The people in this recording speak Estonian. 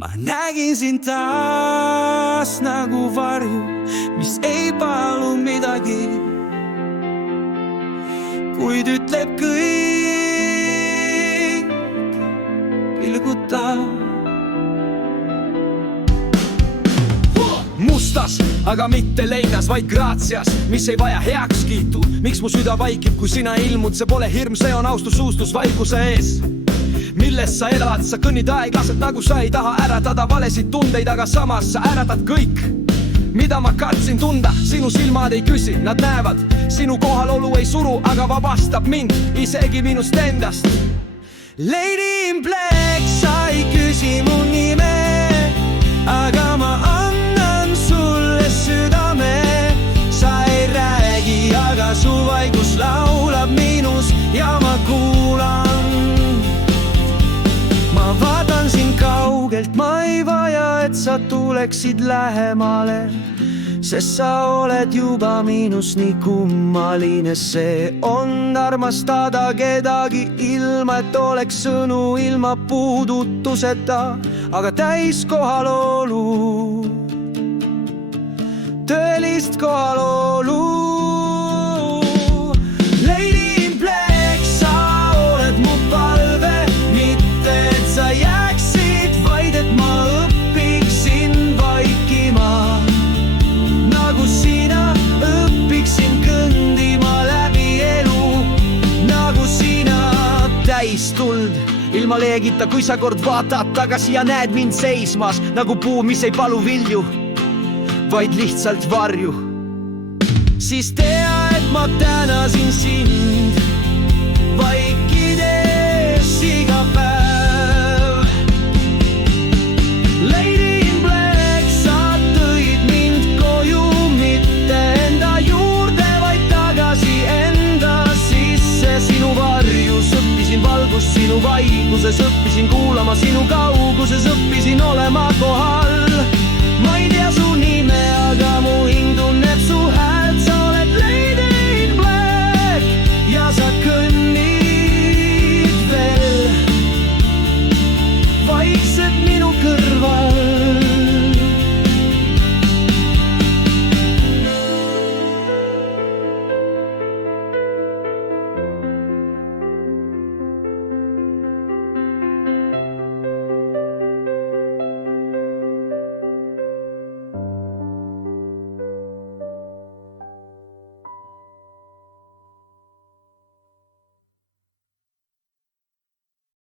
ma nägin sind taas nagu varju, mis ei palu midagi, kuid ütleb kõik pilguta. Mustas, aga mitte leinas, vaid graatsias, mis ei vaja heakskiitu. Miks mu süda vaikib, kui sina ilmud, see pole hirm, see on austus suustus vaikuse ees. Milles sa elad, sa kõnnid aeglaselt, nagu sa ei taha äratada valesid tundeid, aga samas sa äratad kõik, mida ma katsin tunda. Sinu silmad ei küsi, nad näevad, sinu kohalolu ei suru, aga vabastab mind isegi minust endast. Lady in Black, sa ei küsi mu nime, aga ma annan sulle südame. Sa ei räägi, aga su vaikus laulab minus ja ma kuulan. Ma vaatan sind kaugelt, ma ei vaja, et sa tuleksid lähemale, sest sa oled juba minus nii kummaline. See on armastada kedagi ilma, et oleks sõnu, ilma puudutuseta, aga täis kohalolu, tõelist kohalolu. Lady in Black, sa oled mu palve, mitte et sa jääksid, vaid et ma õpiksin vaikima, nagu sina õpiksin kõndima läbi elu, nagu sina. Täis tuld, ilma leegita, kui sa kord vaatad tagasi ja näed mind seismas nagu puu, mis ei palu vilju, vaid lihtsalt varju. Siis tea, et ma tänasin sind vaikides iga päev. Lady in Black, sa tõid mind koju, mitte enda juurde, vaid tagasi enda sisse. Sinu varjus õppisin valgust, sinu vaikuses õppisin kuulama, sinu kauguses õppisin olema kohal.